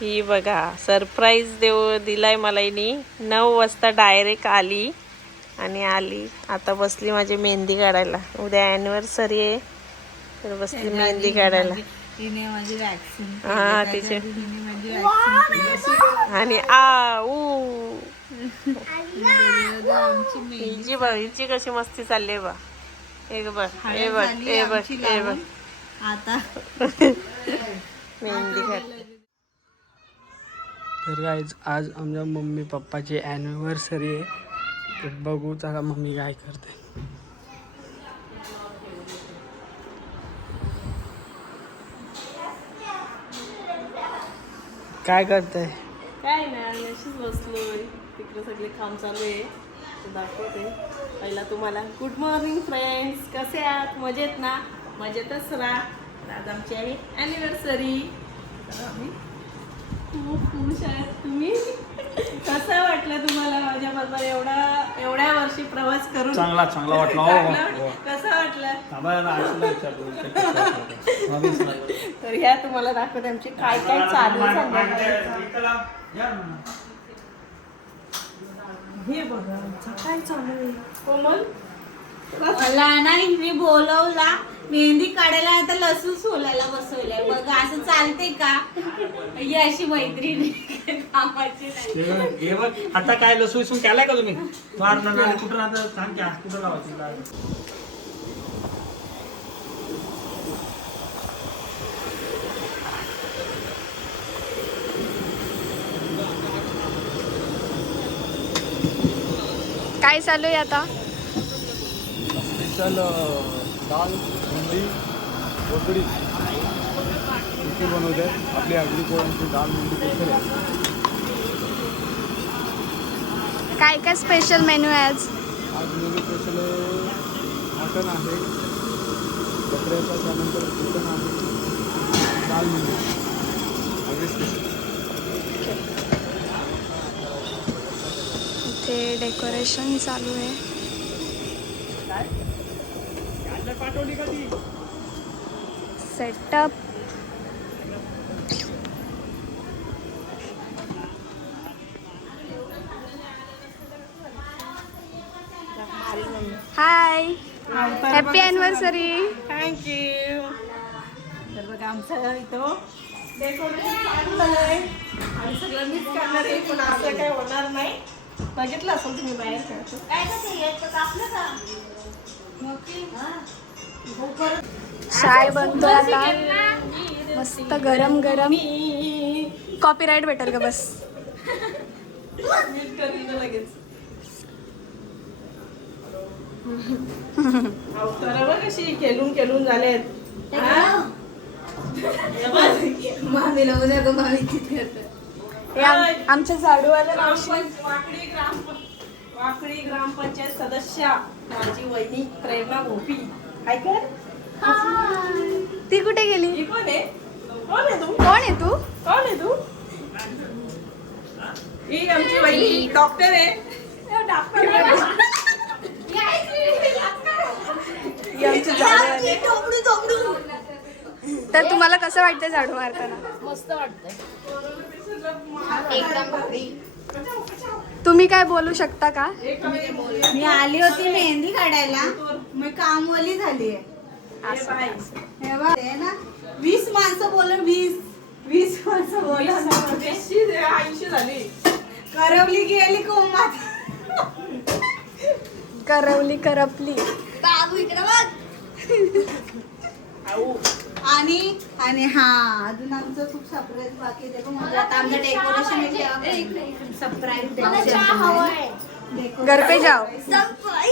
ही बघा सरप्राईज दिलाय मला हिनी. 9 वाजता डायरेक्ट आली आणि आता बसली माझी मेहंदी काढायला. उद्या ॲनिव्हर्सरी आहे तर बसली मेहंदी काढायला. हा तिचे आणि हिची कशी मस्ती चालली आहे बा. हे बघ हे बघ हे बघ हे बघ आता मेहंदी काढ. तर गाईज आज आमच्या मम्मी पप्पाची ॲनिव्हर्सरी आहे. तर बघू चला मम्मी काय करते. काय करते? काय नाही अशीच बसलोय. तिकडे सगळे काम चालू आहे तर दाखवते. पहिला तुम्हाला गुड मॉर्निंग फ्रेंड्स, कसे आहात? मजेत ना? मजेतच राहा. आज आमची आहे ॲनिव्हर्सरी. आम्ही खूप खुश आहेत. तुम्ही कसं वाटलं तुम्हाला माझ्याबरोबर एवढ्या वर्षी प्रवास करून? चांगला वाटला. कसं वाटलं? तर ह्या तुम्हाला दाखवते आमची काय काय चालू हे बघा आमचं काय चालू आहे. कोमल मला नाही, मी बोलवला मेहंदी काढायला आता लसूण सोलायला बसवलंय. बघा असं चालते का? ही अशी मैत्रीण कामाची नाही. आता काय लसूण केलाय का तुम्ही? कुठं आता सांग की कुठं लावायचं? काय चालू आहे आता? स्पेशल दाल मुंडी बोकडी सुकी बनवते. आपली आगरी कोळ्यांची दाल मुंडी स्पेशल आहे. काय काय स्पेशल मेन्यू आहे आज? आज मेनू स्पेशल आहे. मटन आहे, बकऱ्याचा, त्यानंतर चिकन आहे, दाल मुंडी आगरी स्पेशल. इथे डेकोरेशन चालू आहे. सेटअप हाय, हॅपी ॲनिव्हर्सरी. थँक्यू. तर बघा आमचं इथं डेकोरेशन चालू झालंय आणि सगळं मीच करणार आहे. पण असं काय होणार नाही. बघितलं असेल तुम्ही बाहेर चाय बनतोय आता मस्त गरम गरम. कॉपीराईट भेटेल का? बस लगेच अवतारावर कशी खेळून झालेत. मामीला उद्या ग मामी किती करतात. हे आमच्या झाडूवाल्या वाकडी ग्रामपंचायत सदस्य माझी वहिनी प्रेरणा भोपी. काय कर ती कुठे गेली? ही कोण आहे? कोण आहे तू? कोण आहे तू? ही आमची वहिनी डॉक्टर आहे. ही आमची झाडूवाली. तर तुम्हाला कसं वाटतं झाडू मारताना? मस्त वाटतंय एकदम भारी. तुम्ही काय बोलू शकता का? मी आली होती मेहंदी काढायला, मी कामवाली झाली आहे. हे बघ, हे ना 20 माणसं बोलून 20 माणसं बोलून 80 झाली. करवली गेली कोमात. करपली बाबू इकडे बघ. आणि हा अजून आमचं खूप सरप्राईज बाकी आहे. ते म्हणजे आता आमचं डेकोरेशन सरप्राईज. घर पे जाओ.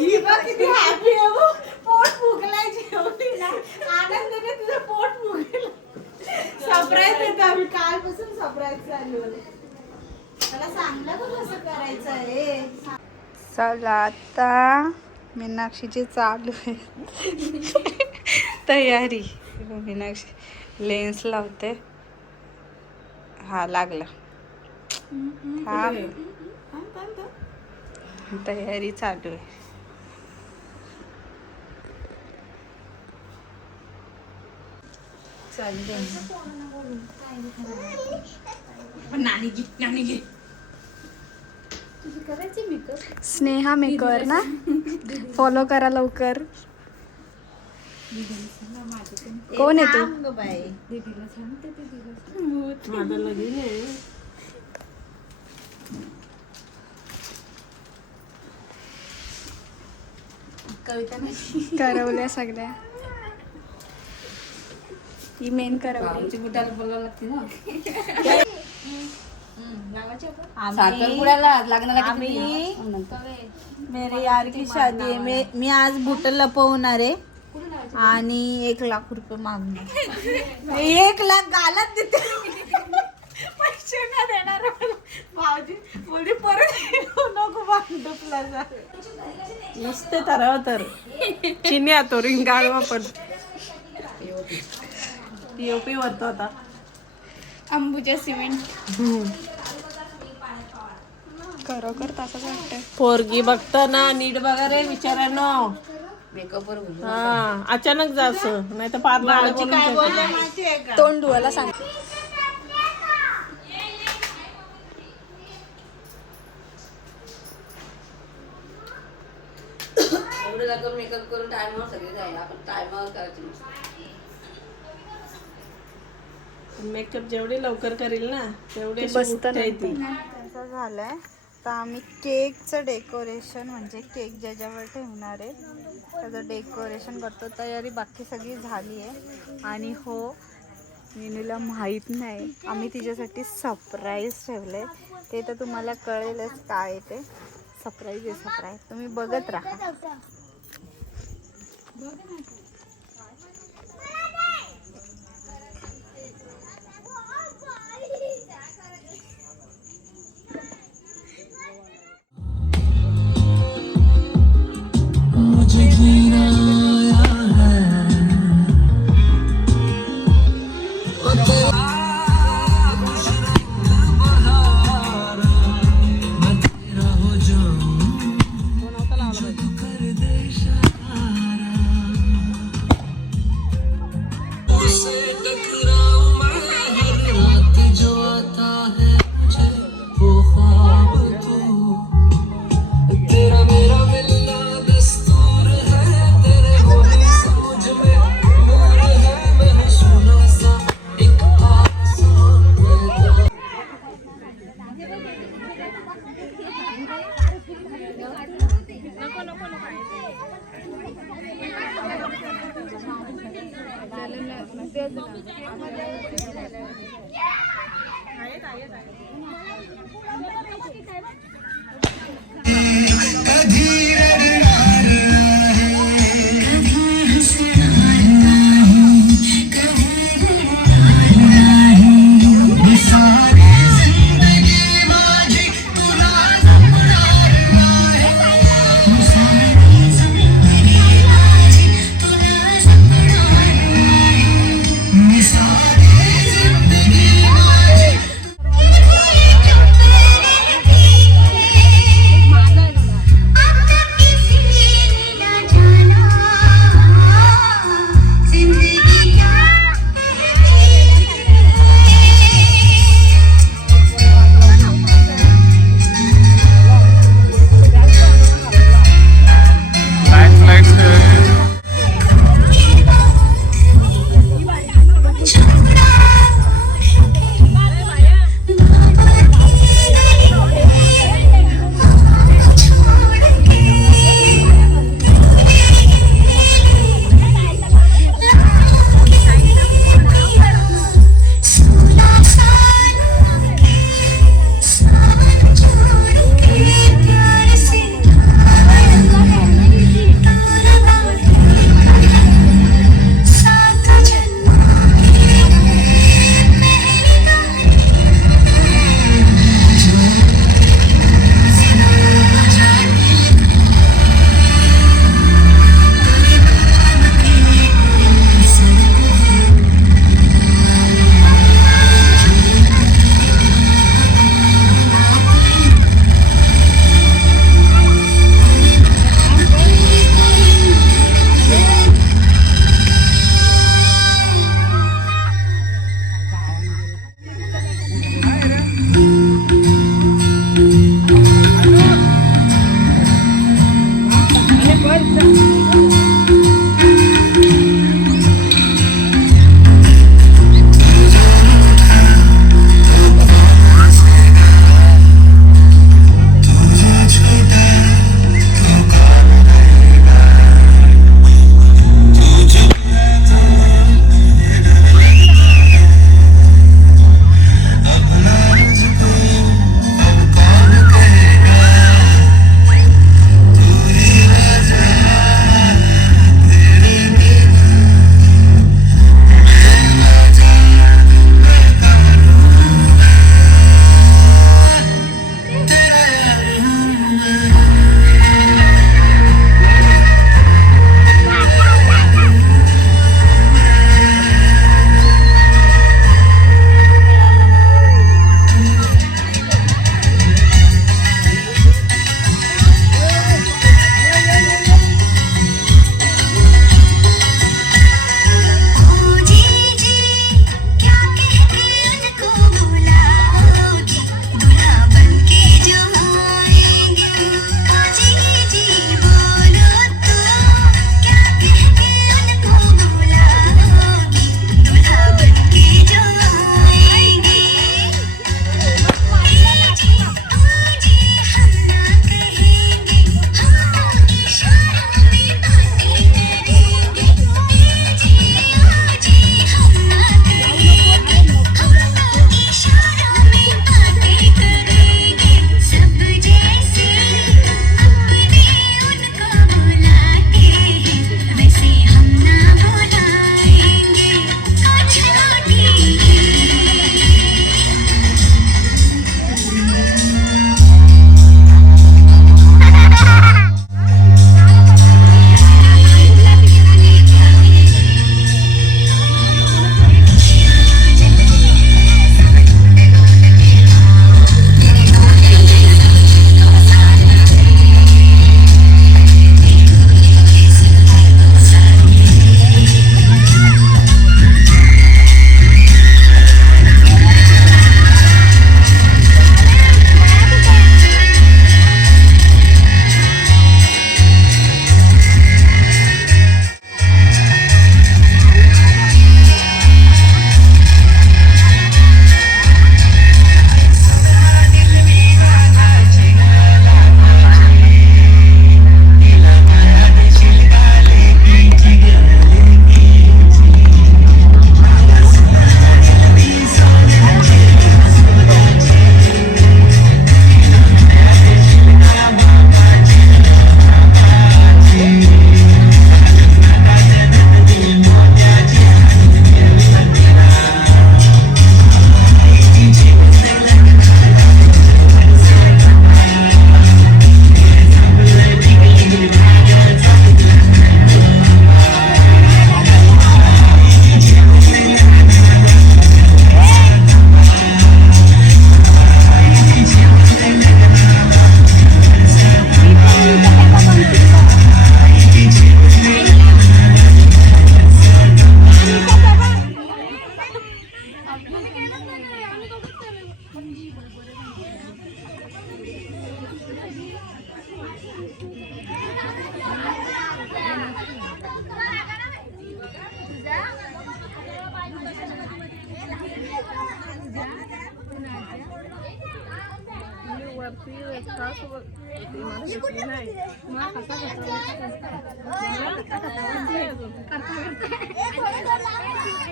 ही बघ किती हॅपी आहे बघ. पोट फुगलाय जेवढी ना आनंदाने तुझं पोट फुगलं. सरप्राईज देतो आम्ही. कालपासून सरप्राईज चालू आहे. मला सांगलं बघ कसं करायचं आहे. चला आता मीनाक्षीची चालू आहे तयारी. मीनाक्षी लेन्स लावते. हा लागला. हा तयारी चालू आहे. स्नेहा मेकर ना, फॉलो करा लवकर. कोण आहे तू? थांब गं बाई. माझं लगीन आहे. करवल्या सगळ्या. ही मेन करवली. आम्ही मेरे यार की शादी आहे. मी आज बुट लपवणार आहे आणि 1 लाख रुपये मागणार. 1 लाख गालात देते. पैसे नाही देणार मला. भाऊजी बोलली परत येऊ नको भांडुपला जा. नुसते तरव तर चिन्या तो रिंग गाडवा पण पीओपी वरतो आता. अंबुजा सिमेंट. खरोखर तसंच वाटतंय. पोरगी बघताना नीट बघा रे विचारानो. हा अचानक जास नाही तर भाऊजी काय बोलले माहिती आहे का? तोंड धुवायला सांग. मेकअप जेवढे लवकर करेल ना तेवढे बसतं येते. असं झालंय. तर आम्ही केकचं डेकोरेशन म्हणजे केक ज्याच्यावर ठेवणार आहे त्याचं डेकोरेशन करतो. तयारी बाकी सगळी झाली आहे. आणि हो, मीनूला माहीत नाही आम्ही तिच्यासाठी सरप्राईज ठेवलंय. ते तर तुम्हाला कळेलच काय आहे ते. सरप्राईज आहे सरप्राईज. तुम्ही बघत राहा.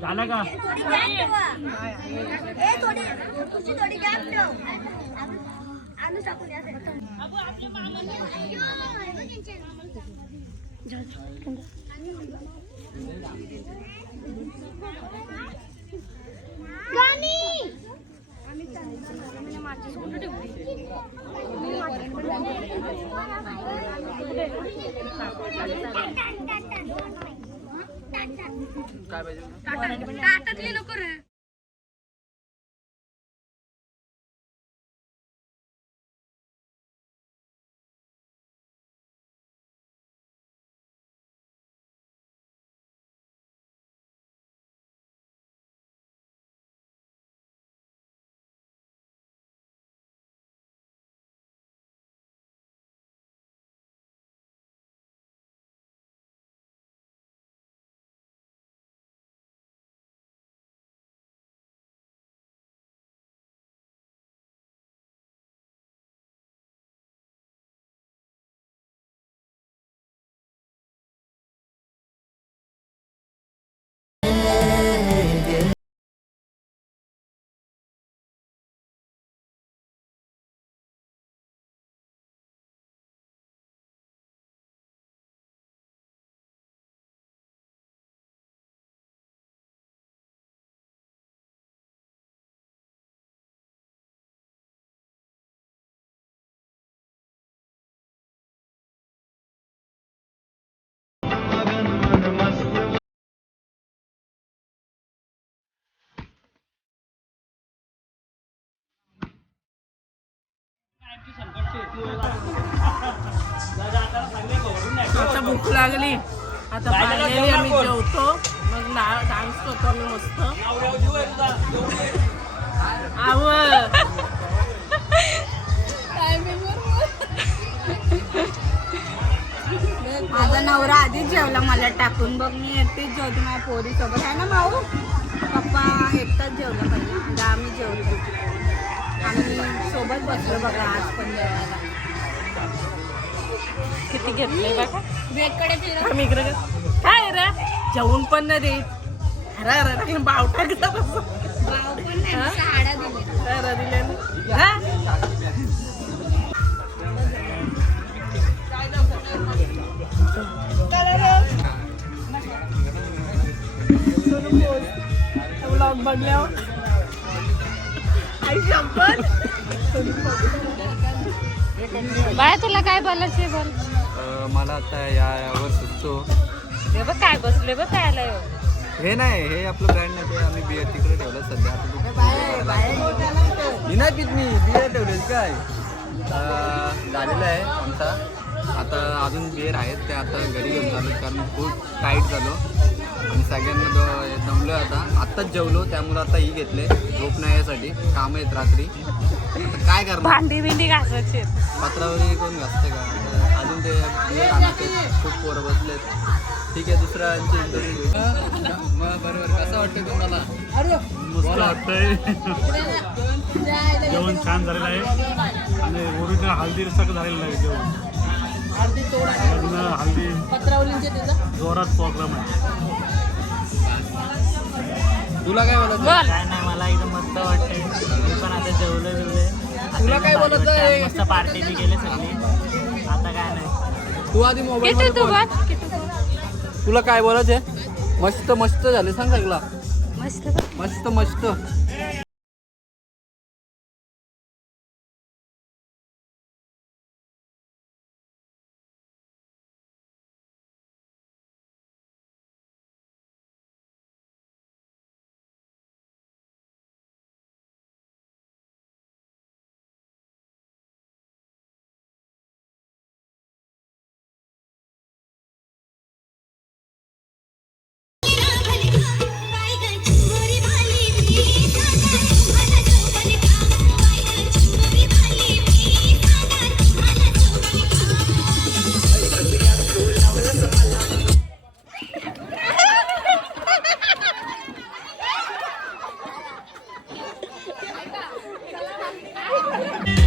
झालं का? काय पाहिजे? आता भूक लागली, आता फायनली आम्ही जेवतो, मग डान्स करतो आम्ही मस्त. माझा नवरा आधीच जेवला मला टाकून. बघ मी एकटीच जेवते माझ्या पोरीसोबत आहे ना माऊ. पप्पा एकटाच जेवला पाहिजे म्हणजे आम्ही जेवतो. आम्ही सोबत बसलो बघा आज पण जेवायला. किती घेतलंय बघा. वेगकडे फिरत आम्ही इकडे काय रे जेवून पण नाही देत. अरे अरे बाव टाकता भाव पण नाही साड्या दिल्या. दिले ना. ब्लॉग बघल्यावर आई शपथ. बाय तुला काय बोलायचंय बोल. मला आता यावर सुचतो हे बघ काय बसले बघ काय आलंय. हे नाही, हे आपलं ब्रँड नाही, ते आम्ही बिअर तिकडे ठेवलं सध्या. मी नाही पित, मी बिअर ठेवले काय झालेलं आहे आमचा. आता अजून बिअर आहेत ते आता घरी घेऊन चालू, कारण खूप टाईट झालो आणि सगळ्यांना दमलो आता. आत्ताच जेवलो, त्यामुळे आता ही घेतले झोप नाही यासाठी. कामं आहेत रात्री, आता काय करणार. भांडी बिंडी घासायची. पत्रावरी कोण घासते का. अजून ते बिअर आणायचे, खूप पोरं बसलेत. ठीक आहे, दुसऱ्यांची इंटरव्ह्यू घेऊ. मग बरोबर, कसं वाटतं तुम्हाला? मस्त वाटतंय. जेवण छान झालेलं आहे आणि ओरिजिनल हल्दी सगळं झालेलं आहे जेवण. हल्दी जोरात प्रोग्राम आहे. तुला काय बोलत काय नाही, मला एकदम मस्त वाटते. मी पण आता जेवले. तुला काय बोलत आहे? मस्त पार्टी बी केली सगळी. आता काय नाही. तू आधी मोबाईल तुला काय बोलायचं आहे? मस्त मस्त झाले, सांग सगळा. मस्त मस्त मस्त. काय गं गोरी भाली आहे